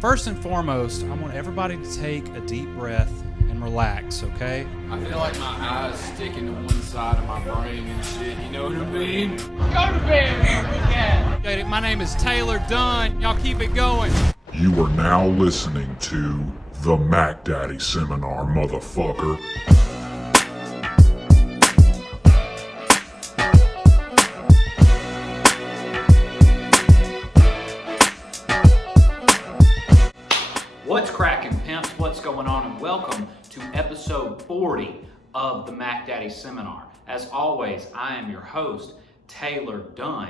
First and foremost, I want everybody to take a deep breath and relax, okay? I feel like my eyes sticking to one side of my brain and shit, you know what I mean? Go to bed, Okay, my name is Taylor Dunn. Y'all keep it going. You are now listening to the Mac Daddy Seminar, motherfucker. What's cracking, pimps? What's going on? And welcome to episode 40 of the Mac Daddy Seminar. As always, I am your host, Taylor Dunn,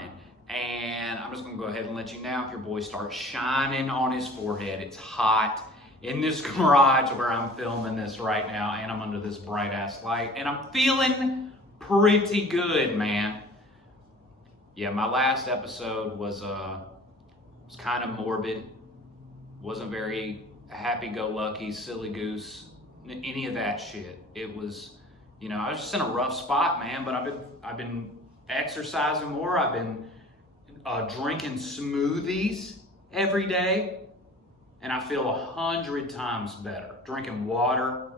and I'm just gonna go ahead and let you know if your boy starts shining on his forehead. It's hot in this garage where I'm filming this right now, and I'm under this bright ass light, and I'm feeling pretty good, man. Yeah, my last episode was kind of morbid. Wasn't very happy-go-lucky, silly goose, any of that shit. It was, I was just in a rough spot, man. But I've been exercising more. I've been drinking smoothies every day, and I feel 100 times better. Drinking water,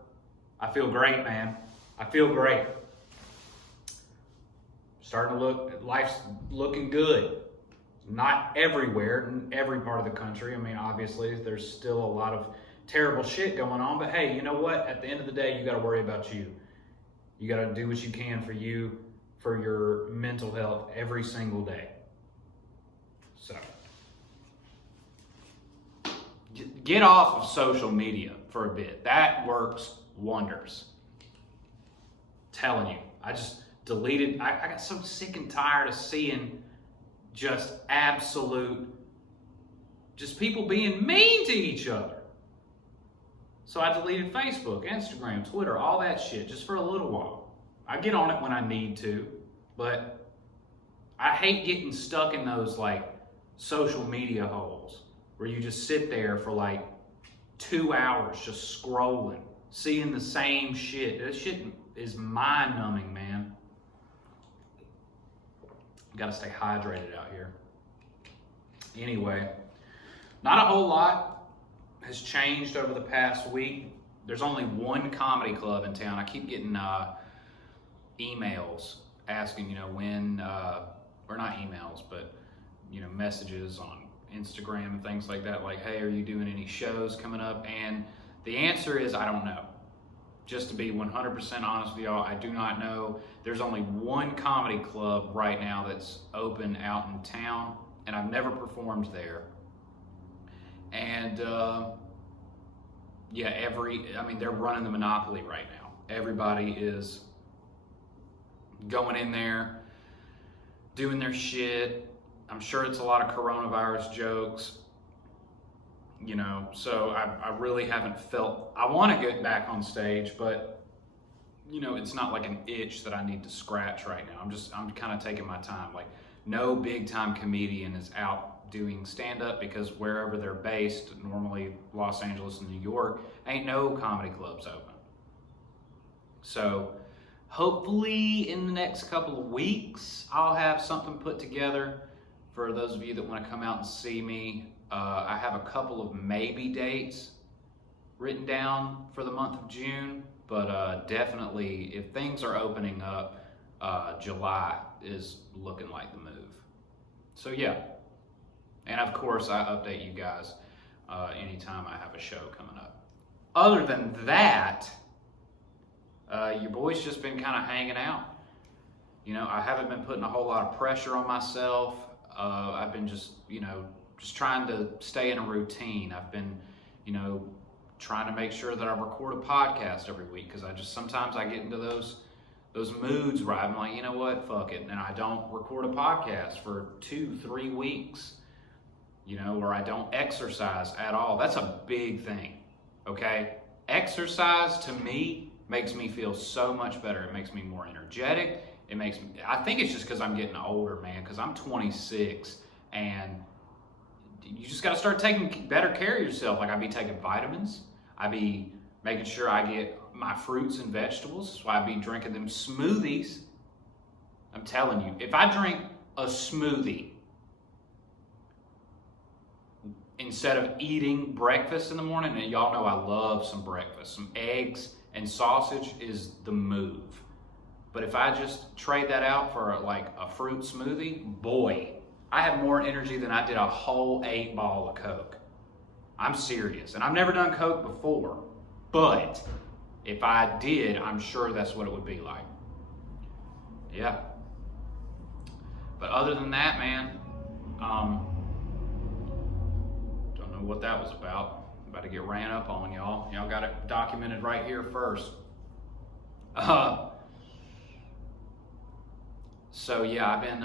I feel great, man. I feel great. Life's looking good. Not everywhere, in every part of the country. I mean, obviously, there's still a lot of terrible shit going on. But hey, you know what? At the end of the day, you got to worry about you. You got to do what you can for you, for your mental health every single day. So, get off of social media for a bit. That works wonders. Telling you. I just deleted. I got so sick and tired of seeing just people being mean to each other. So I deleted Facebook, Instagram, Twitter, all that shit just for a little while. I get on it when I need to, but I hate getting stuck in those social media holes where you just sit there for 2 hours just scrolling, seeing the same shit. This shit is mind numbing, man. Got to stay hydrated out here. Anyway, not a whole lot has changed over the past week. There's only one comedy club in town. I keep getting emails asking, when, or not emails, but, messages on Instagram and things like that. Like, hey, are you doing any shows coming up? And the answer is, I don't know. Just to be 100% honest with y'all, I do not know. There's only one comedy club right now that's open out in town, and I've never performed there. And they're running the monopoly right now. Everybody is going in there, doing their shit. I'm sure it's a lot of coronavirus jokes. So I really haven't I want to get back on stage, but, it's not like an itch that I need to scratch right now. I'm kind of taking my time. No big time comedian is out doing stand-up because wherever they're based, normally Los Angeles and New York, ain't no comedy clubs open. So hopefully in the next couple of weeks, I'll have something put together for those of you that want to come out and see me. I have a couple of maybe dates written down for the month of June, but definitely if things are opening up, July is looking like the move. So yeah, and of course I update you guys anytime I have a show coming up. Other than that, your boy's just been kind of hanging out. I haven't been putting a whole lot of pressure on myself. I've been just trying to stay in a routine. I've been, trying to make sure that I record a podcast every week because sometimes I get into those moods where I'm like, you know what, fuck it. And I don't record a podcast for 2-3 weeks, or I don't exercise at all. That's a big thing, okay? Exercise to me makes me feel so much better. It makes me more energetic. I think it's just because I'm getting older, man, because I'm 26 and you just got to start taking better care of yourself. I be taking vitamins. I be making sure I get my fruits and vegetables. So I be drinking them smoothies. I'm telling you, if I drink a smoothie instead of eating breakfast in the morning, and y'all know I love some breakfast, some eggs and sausage is the move. But if I just trade that out for like a fruit smoothie, boy, I have more energy than I did a whole 8-ball of Coke. I'm serious. And I've never done Coke before, but if I did, I'm sure that's what it would be like. Yeah. But other than that, man, don't know what that was about. I'm about to get ran up on, y'all. Y'all got it documented right here first. So yeah, I've been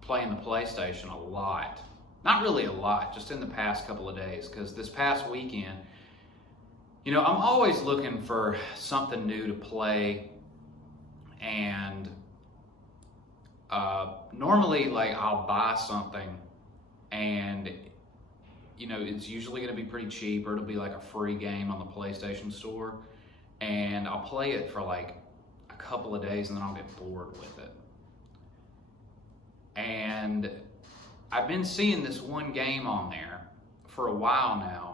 playing the PlayStation a lot. Not really a lot, just in the past couple of days, because this past weekend, you know, I'm always looking for something new to play, and normally, like, I'll buy something, and, you know, it's usually going to be pretty cheap, or it'll be like a free game on the PlayStation Store, and I'll play it for like a couple of days, and then I'll get bored with it. And I've been seeing this one game on there for a while now,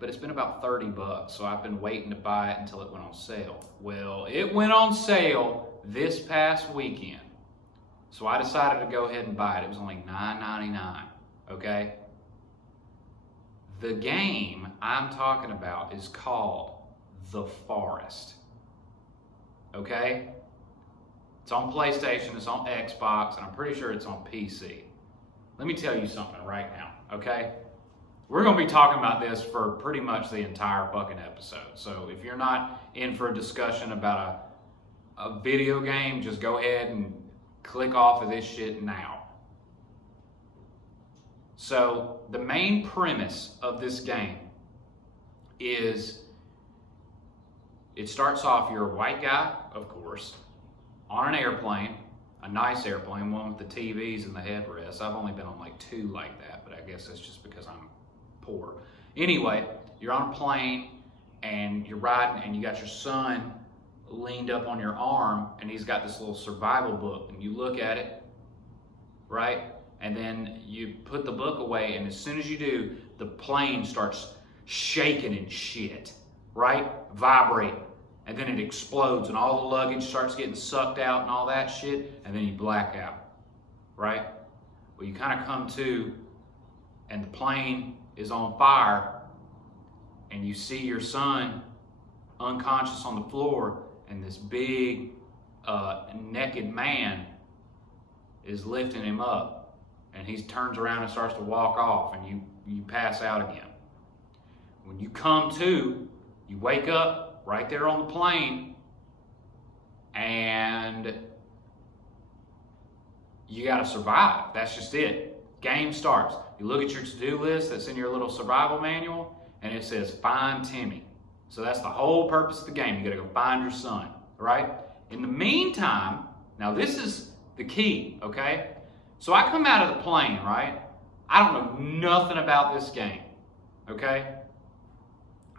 but it's been about $30, so I've been waiting to buy it until it went on sale. Well, it went on sale this past weekend, so I decided to go ahead and buy it. It was only $9.99, okay? The game I'm talking about is called The Forest, okay? It's on PlayStation, it's on Xbox, and I'm pretty sure it's on PC. Let me tell you something right now, okay? We're going to be talking about this for pretty much the entire fucking episode. So if you're not in for a discussion about a video game, just go ahead and click off of this shit now. So the main premise of this game is it starts off, you're a white guy, of course, on an airplane, a nice airplane, one with the TVs and the headrests. I've only been on like 2 like that, but I guess that's just because I'm poor. Anyway, you're on a plane and you're riding, and you got your son leaned up on your arm, and he's got this little survival book, and you look at it, right? And then you put the book away, and as soon as you do, the plane starts shaking and shit, right? Vibrating. And then it explodes, and all the luggage starts getting sucked out and all that shit, and then you black out, right? Well, you kind of come to, and the plane is on fire, and you see your son unconscious on the floor, and this big naked man is lifting him up, and he turns around and starts to walk off, and you pass out again. When you come to, you wake up right there on the plane, and you gotta survive. That's just it. Game starts. You look at your to-do list that's in your little survival manual, and it says, find Timmy. So that's the whole purpose of the game. You gotta go find your son, right? In the meantime, now this is the key, okay? So I come out of the plane, right? I don't know nothing about this game, okay?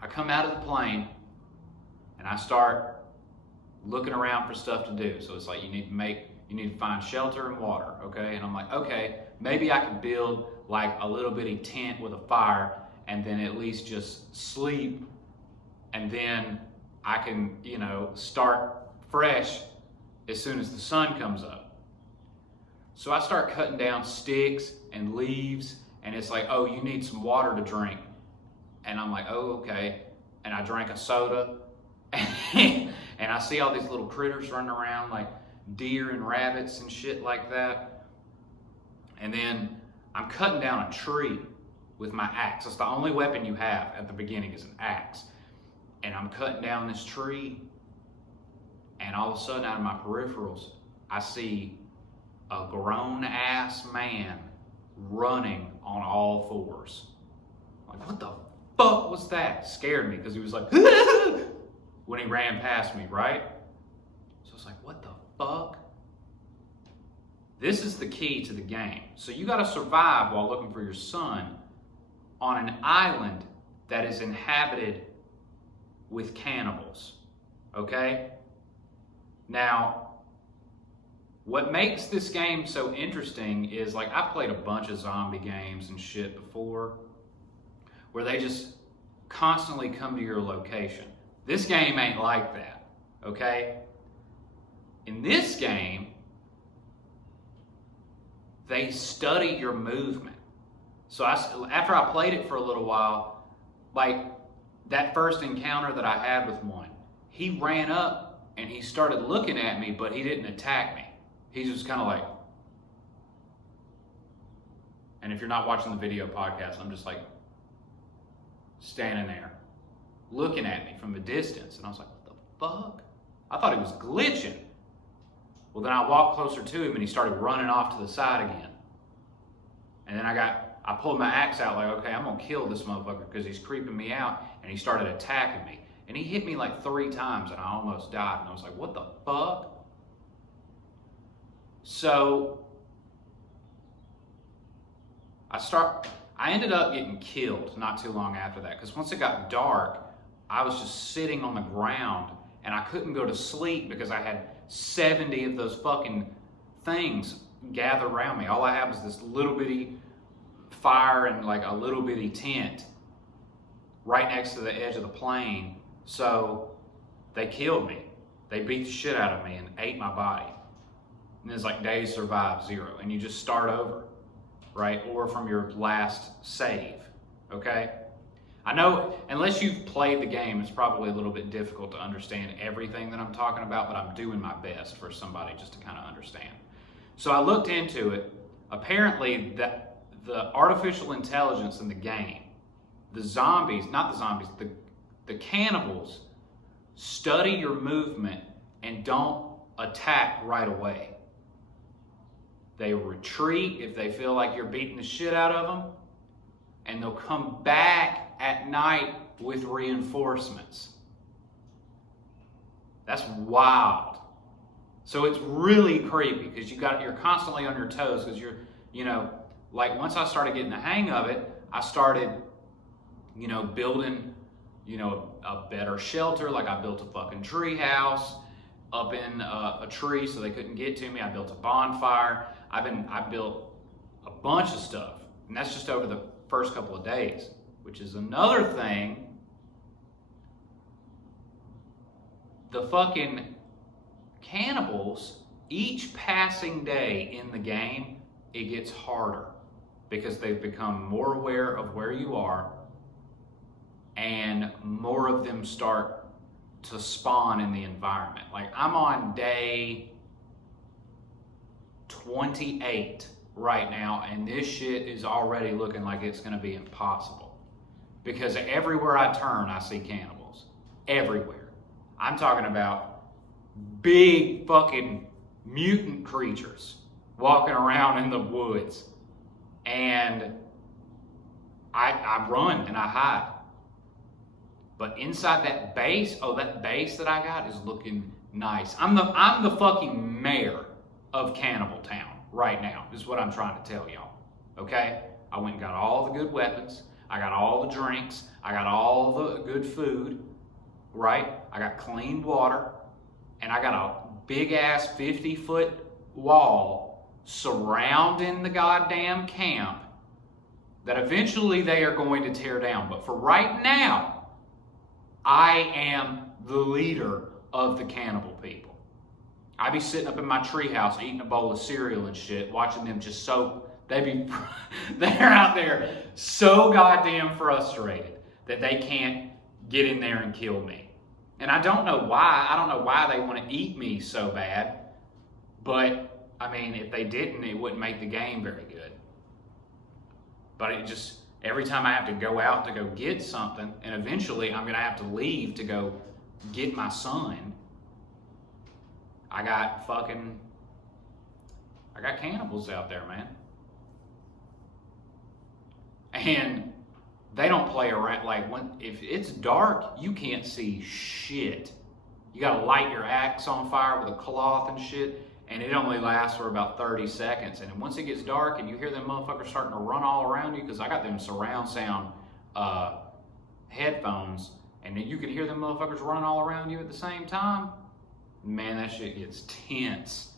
I come out of the plane, and I start looking around for stuff to do. So it's like you need to find shelter and water, okay? And I'm like, okay, maybe I can build like a little bitty tent with a fire, and then at least just sleep, and then I can, you know, start fresh as soon as the sun comes up. So I start cutting down sticks and leaves, and it's like, oh, you need some water to drink. And I'm like, oh, okay. And I drank a soda. And I see all these little critters running around, like deer and rabbits and shit like that. And then I'm cutting down a tree with my axe. That's the only weapon you have at the beginning, is an axe. And I'm cutting down this tree, and all of a sudden out of my peripherals, I see a grown-ass man running on all fours. Like, what the fuck was that? Scared me, because he was like, when he ran past me, right? So it's like, what the fuck? This is the key to the game. So you gotta survive while looking for your son on an island that is inhabited with cannibals, okay? Now, What makes this game so interesting is, like, I've played a bunch of zombie games and shit before where they just constantly come to your location. This game ain't like that, okay? In this game, they study your movement. So after I played it for a little while, like that first encounter that I had with one, he ran up and he started looking at me, but he didn't attack me. He's just kind of like, and if you're not watching the video podcast, I'm just like standing there looking at me from a distance. And I was like, what the fuck? I thought he was glitching. Well, then I walked closer to him and he started running off to the side again. And then I pulled my axe out like, okay, I'm gonna kill this motherfucker because he's creeping me out. And he started attacking me. And he hit me like 3 times and I almost died. And I was like, what the fuck? So I ended up getting killed not too long after that, because once it got dark, I was just sitting on the ground and I couldn't go to sleep because I had 70 of those fucking things gather around me. All I had was this little bitty fire and like a little bitty tent right next to the edge of the plain. So they killed me. They beat the shit out of me and ate my body. And it's like days survive 0, and you just start over, right? Or from your last save, okay? I know, unless you've played the game, it's probably a little bit difficult to understand everything that I'm talking about, but I'm doing my best for somebody just to kind of understand. So I looked into it. Apparently, the artificial intelligence in the game, the zombies, not the zombies, the cannibals study your movement and don't attack right away. They retreat if they feel like you're beating the shit out of them, and they'll come back at night with reinforcements. That's wild. So it's really creepy because you're constantly on your toes because like once I started getting the hang of it, I started, building, a better shelter. Like I built a fucking tree house up in a tree so they couldn't get to me. I built a bonfire. I built a bunch of stuff, and that's just over the first couple of days, which is another thing. The fucking cannibals, each passing day in the game, it gets harder because they've become more aware of where you are, and more of them start to spawn in the environment. Like I'm on day 28 right now, and this shit is already looking like it's going to be impossible because everywhere I turn I see cannibals. Everywhere. I'm talking about big fucking mutant creatures walking around in the woods, and I run and I hide. But inside that base, that base that I got is looking nice. I'm the fucking mayor of Cannabal Town right now, is what I'm trying to tell y'all, okay? I went and got all the good weapons. I got all the drinks. I got all the good food, right? I got clean water, and I got a big-ass 50-foot wall surrounding the goddamn camp that eventually they are going to tear down. But for right now, I am the leader of the cannibal people. I be sitting up in my treehouse eating a bowl of cereal and shit, watching them just they're out there so goddamn frustrated that they can't get in there and kill me. And I don't know why. I don't know why they want to eat me so bad. But, I mean, if they didn't, it wouldn't make the game very good. But it just, every time I have to go out to go get something, and eventually I'm going to have to leave to go get my son, I got cannibals out there, man. And they don't play around. Like, if it's dark, you can't see shit. You gotta light your axe on fire with a cloth and shit, and it only lasts for about 30 seconds. And once it gets dark and you hear them motherfuckers starting to run all around you, because I got them surround sound headphones, and then you can hear them motherfuckers running all around you at the same time, man, that shit gets tense.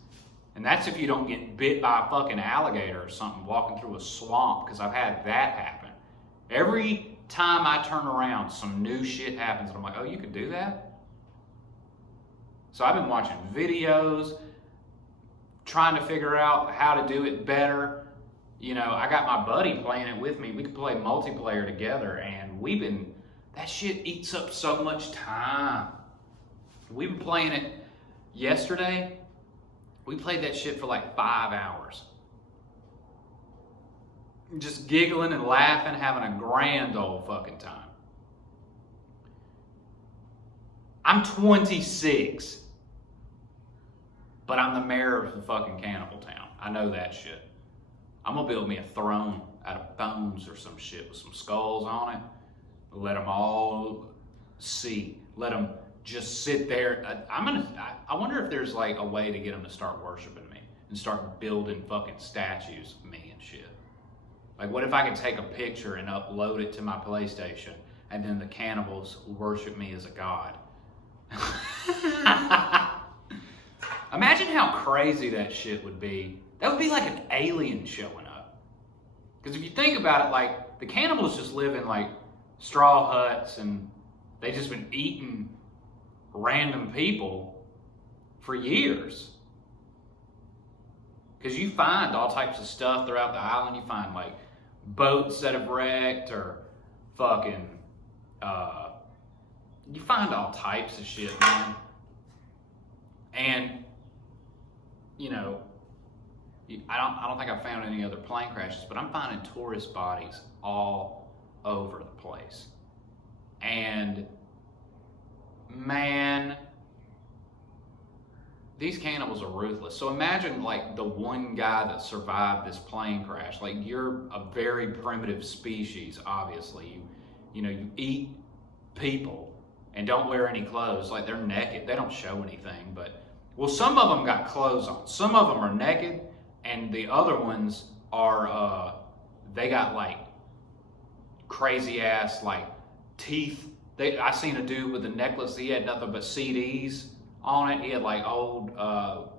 And that's if you don't get bit by a fucking alligator or something walking through a swamp, because I've had that happen. Every time I turn around, some new shit happens, and I'm like, oh, you could do that? So I've been watching videos, trying to figure out how to do it better. You know, I got my buddy playing it with me. We could play multiplayer together, and that shit eats up so much time. We've been playing it yesterday. We played that shit for like 5 hours. Just giggling and laughing, having a grand old fucking time. I'm 26, but I'm the mayor of the fucking Cannabal town. I know that shit. I'm gonna build me a throne out of bones or some shit with some skulls on it. Let them all see. Let them just sit there. I wonder if there's like a way to get them to start worshiping me and start building fucking statues of me and shit. Like, what if I could take a picture and upload it to my PlayStation, and then the cannibals worship me as a god? Imagine how crazy that shit would be. That would be like an alien showing up. Because if you think about it, like, the cannibals just live in like straw huts, and they just been eating random people for years. Because you find all types of stuff throughout the island. You find like boats that have wrecked, or fucking, you find all types of shit, man. And, you know, I don't think I've found any other plane crashes, but I'm finding tourist bodies all over the place. And, man, these cannibals are ruthless. So imagine like the one guy that survived this plane crash. Like, you're a very primitive species, obviously. You know, you eat people and don't wear any clothes. Like, they're naked. They don't show anything. But, well, some of them got clothes on. Some of them are naked, and the other ones are, they got like crazy ass like teeth. I seen a dude with a necklace. He had nothing but CDs on it. He had like old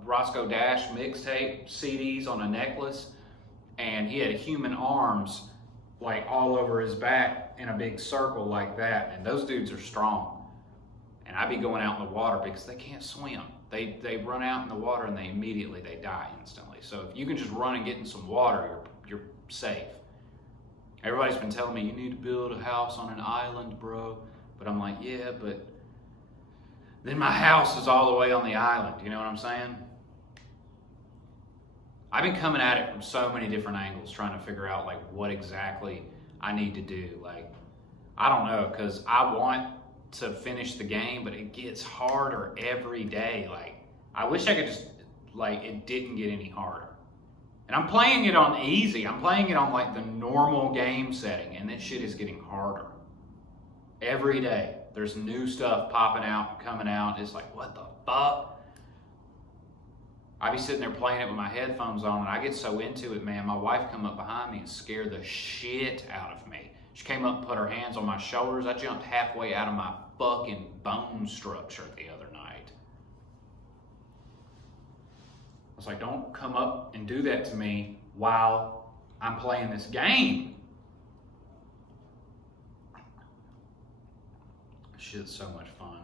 Roscoe Dash mixtape CDs on a necklace, and he had human arms like all over his back in a big circle like that. And those dudes are strong. And I be going out in the water because they can't swim. They run out in the water and they die instantly. So if you can just run and get in some water, you're safe. Everybody's been telling me, you need to build a house on an island, bro. But I'm like, yeah, but then my house is all the way on the island. You know what I'm saying? I've been coming at it from so many different angles, trying to figure out like what exactly I need to do. Like, I don't know, because I want to finish the game, but it gets harder every day. Like, I wish I could just, like, it didn't get any harder. And I'm playing it on easy. I'm playing it on like the normal game setting, and that shit is getting harder. Every day, there's new stuff popping out, coming out. It's like, what the fuck? I be sitting there playing it with my headphones on, and I get so into it, man. My wife come up behind me and scared the shit out of me. She came up and put her hands on my shoulders. I jumped halfway out of my fucking bone structure the other night. I was like, don't come up and do that to me while I'm playing this game. Shit's so much fun.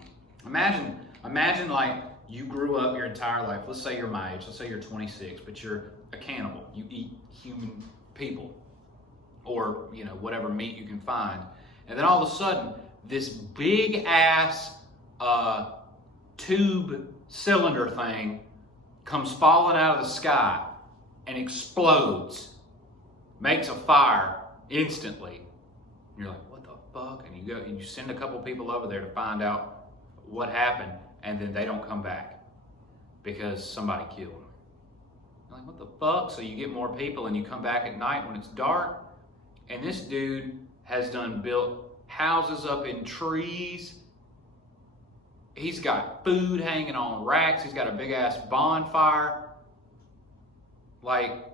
Imagine like you grew up your entire life. Let's say you're my age. Let's say you're 26, but you're a cannibal. You eat human people, or, you know, whatever meat you can find. And then all of a sudden, this big ass tube cylinder thing comes falling out of the sky and explodes, makes a fire instantly. And you're like, what the fuck? And you go and you send a couple people over there to find out what happened, and then they don't come back because somebody killed them. You're like, what the fuck? So you get more people, and you come back at night when it's dark, and this dude has done built houses up in trees. He's got food hanging on racks. He's got a big ass bonfire. Like,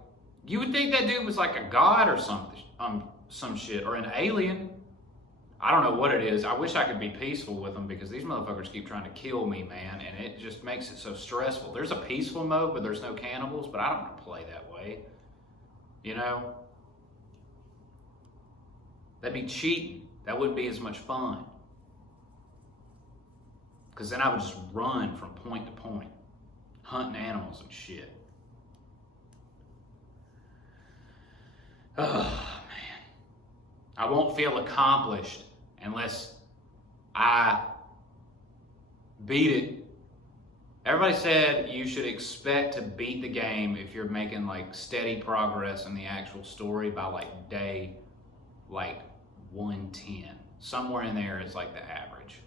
you would think that dude was like a god or something, some shit, or an alien. I don't know what it is. I wish I could be peaceful with them because these motherfuckers keep trying to kill me, man, and it just makes it so stressful. There's a peaceful mode, but there's no cannibals, but I don't want to play that way. You know? That'd be cheating. That wouldn't be as much fun. Because then I would just run from point to point, hunting animals and shit. Oh, man. I won't feel accomplished unless I beat it. Everybody said you should expect to beat the game if you're making like steady progress in the actual story by like day like 110. Somewhere in there is like the average.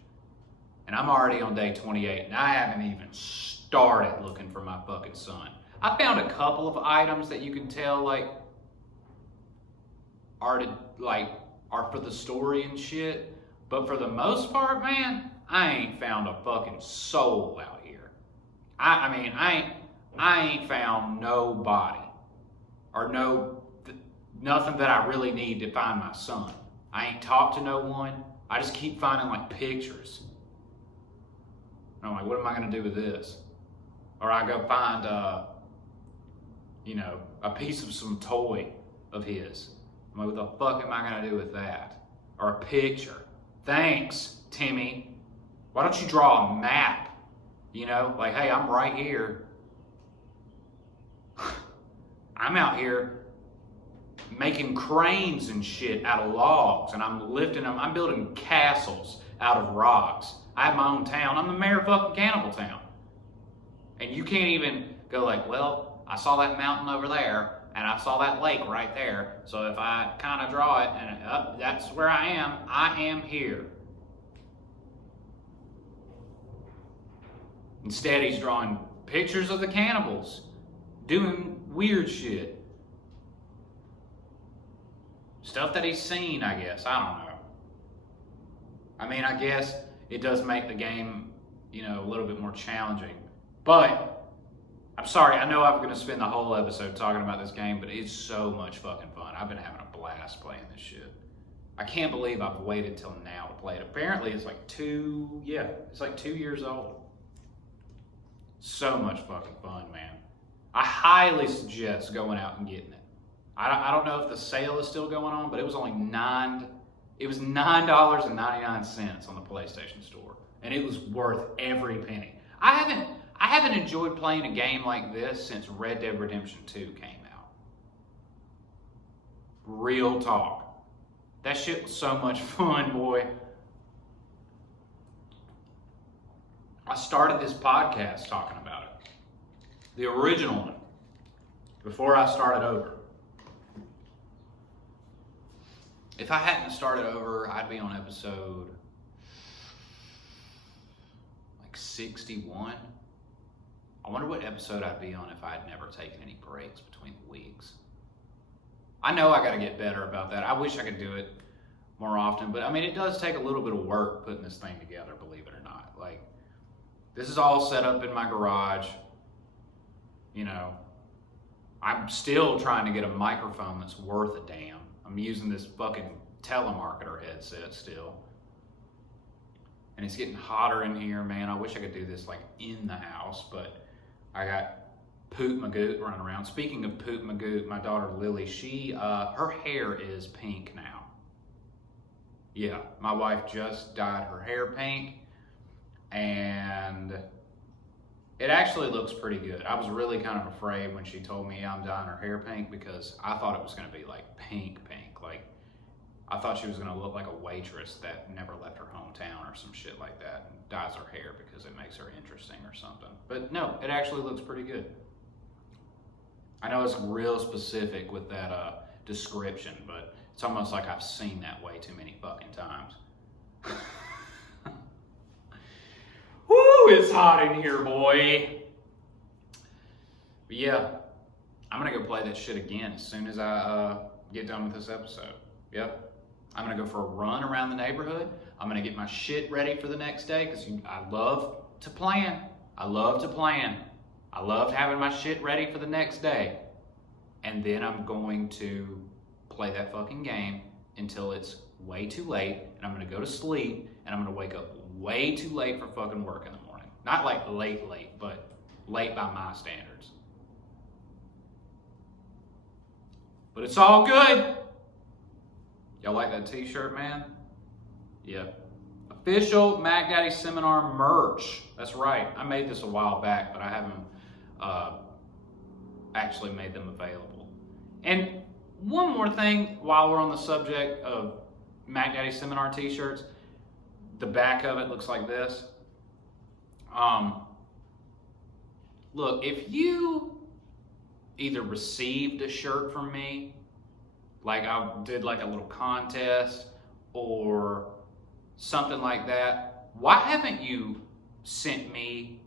And I'm already on day 28 and I haven't even started looking for my fucking son. I found a couple of items that you can tell like are for the story and shit. But for the most part, man, I ain't found a fucking soul out here. I ain't found nobody or nothing that I really need to find my son. I ain't talked to no one. I just keep finding like pictures. And I'm like, what am I gonna do with this? Or I go find a piece of some toy of his. I'm like, what the fuck am I gonna do with that? Or a picture. Thanks, Timmy. Why don't you draw a map? You know, like, hey, I'm right here. I'm out here making cranes and shit out of logs, and I'm lifting them. I'm building castles out of rocks. I have my own town. I'm the mayor of fucking Cannabal Town. And you can't even go like, well, I saw that mountain over there, and I saw that lake right there. So if I kind of draw it, and that's where I am here. Instead, he's drawing pictures of the cannibals doing weird shit. Stuff that he's seen, I guess. I don't know. I mean, I guess it does make the game, a little bit more challenging. But, I'm sorry, I know I'm going to spend the whole episode talking about this game, but it's so much fucking fun. I've been having a blast playing this shit. I can't believe I've waited till now to play it. Apparently, it's like 2 years old. So much fucking fun, man. I highly suggest going out and getting it. I don't know if the sale is still going on, but it was only $9.99 on the PlayStation Store, and it was worth every penny. I haven't enjoyed playing a game like this since Red Dead Redemption 2 came out. Real talk. That shit was so much fun, boy. I started this podcast talking about it. The original one. Before I started over. If I hadn't started over, I'd be on episode like 61. I wonder what episode I'd be on if I had never taken any breaks between the weeks. I know I gotta get better about that. I wish I could do it more often, but I mean, it does take a little bit of work putting this thing together, believe it or not. Like, this is all set up in my garage. I'm still trying to get a microphone that's worth a damn. I'm using this fucking telemarketer headset still. And it's getting hotter in here, man. I wish I could do this like in the house, but I got Poot Magoot running around. Speaking of Poot Magoot, my daughter Lily, her hair is pink now. Yeah, my wife just dyed her hair pink, and it actually looks pretty good. I was really kind of afraid when she told me I'm dyeing her hair pink because I thought it was going to be like pink. Like, I thought she was going to look like a waitress that never left her hometown or some shit like that and dyes her hair because it makes her interesting or something. But no, it actually looks pretty good. I know it's real specific with that description, but it's almost like I've seen that way too many fucking times. Woo, it's hot in here, boy. But yeah, I'm gonna go play that shit again as soon as I get done with this episode. Yep. I'm gonna go for a run around the neighborhood. I'm gonna get my shit ready for the next day because I love to plan. I love having my shit ready for the next day. And then I'm going to play that fucking game until it's way too late, and I'm gonna go to sleep, and I'm gonna wake up way too late for fucking work in the morning. Not like late, but late by my standards. But it's all good. Y'all like that t-shirt, man? Yeah. Official Mac Daddy Seminar merch. That's right. I made this a while back, but I haven't actually made them available. And one more thing while we're on the subject of Mac Daddy Seminar t-shirts. The back of it looks like this. Look, if you either received a shirt from me, like I did like a little contest or something like that, why haven't you sent me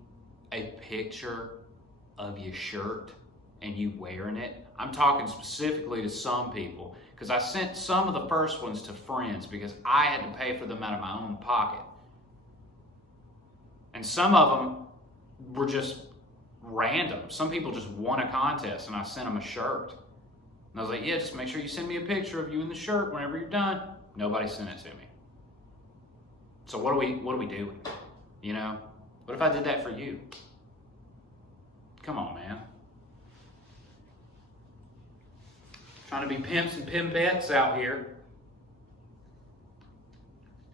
a picture of your shirt and you wearing it? I'm talking specifically to some people, because I sent some of the first ones to friends because I had to pay for them out of my own pocket. And some of them were just random. Some people just won a contest and I sent them a shirt. And I was like, yeah, just make sure you send me a picture of you in the shirt whenever you're done. Nobody sent it to me. So what are we doing? You know? What if I did that for you? Come on, man. Trying to be pimps and pimpettes out here.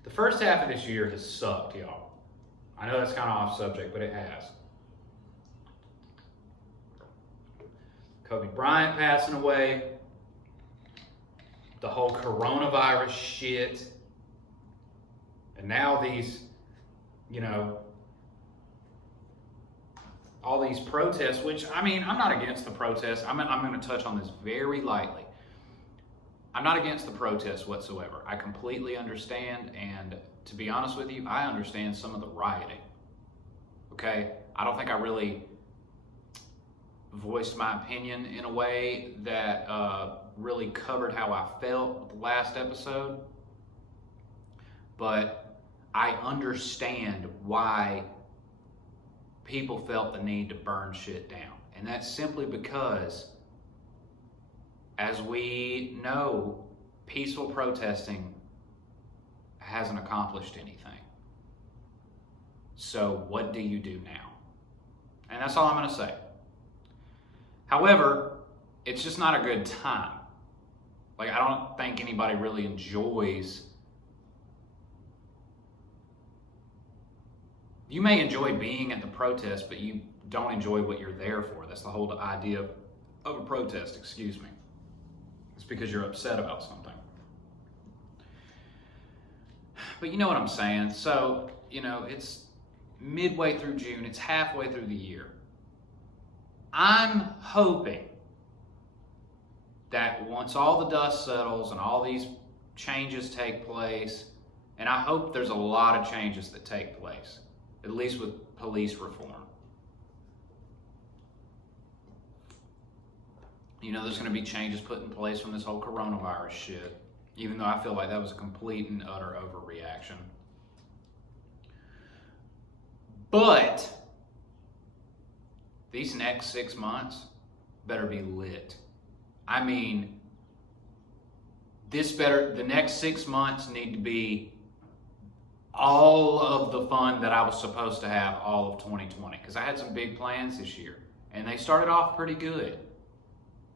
The first half of this year has sucked, y'all. I know that's kind of off subject, but it has. Kobe Bryant passing away. The whole coronavirus shit. And now these, you know, all these protests, which, I mean, I'm not against the protests. I'm going to touch on this very lightly. I'm not against the protests whatsoever. I completely understand, and to be honest with you, I understand some of the rioting. Okay? I don't think I really voiced my opinion in a way that really covered how I felt with the last episode. But I understand why people felt the need to burn shit down. And that's simply because, as we know, peaceful protesting hasn't accomplished anything. So what do you do now? And that's all I'm going to say. However, it's just not a good time. Like, I don't think anybody really enjoys. You may enjoy being at the protest, but you don't enjoy what you're there for. That's the whole idea of a protest, excuse me. It's because you're upset about something. But you know what I'm saying. So, you know, it's midway through June. It's halfway through the year. I'm hoping that once all the dust settles and all these changes take place, and I hope there's a lot of changes that take place, at least with police reform. You know, there's going to be changes put in place from this whole coronavirus shit, even though I feel like that was a complete and utter overreaction. But these next 6 months better be lit. I mean, the next 6 months need to be all of the fun that I was supposed to have all of 2020. Because I had some big plans this year. And they started off pretty good.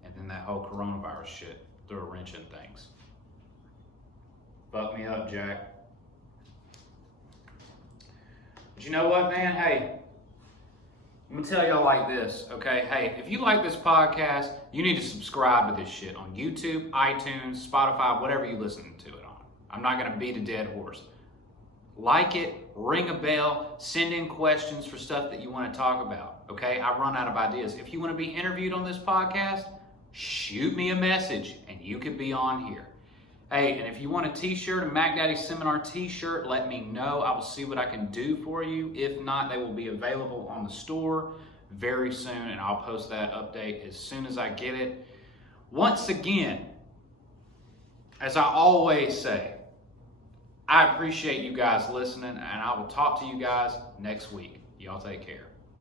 And then that whole coronavirus shit threw a wrench in things. Fuck me up, Jack. But you know what, man? Hey, I'm going to tell y'all like this, okay? Hey, if you like this podcast, you need to subscribe to this shit on YouTube, iTunes, Spotify, whatever you listen to it on. I'm not going to beat a dead horse. Like it, ring a bell, send in questions for stuff that you want to talk about, okay? I run out of ideas. If you want to be interviewed on this podcast, shoot me a message and you could be on here. Hey, and if you want a t-shirt, a Mac Daddy Seminar t-shirt, let me know. I will see what I can do for you. If not, they will be available on the store very soon, and I'll post that update as soon as I get it. Once again, as I always say, I appreciate you guys listening, and I will talk to you guys next week. Y'all take care.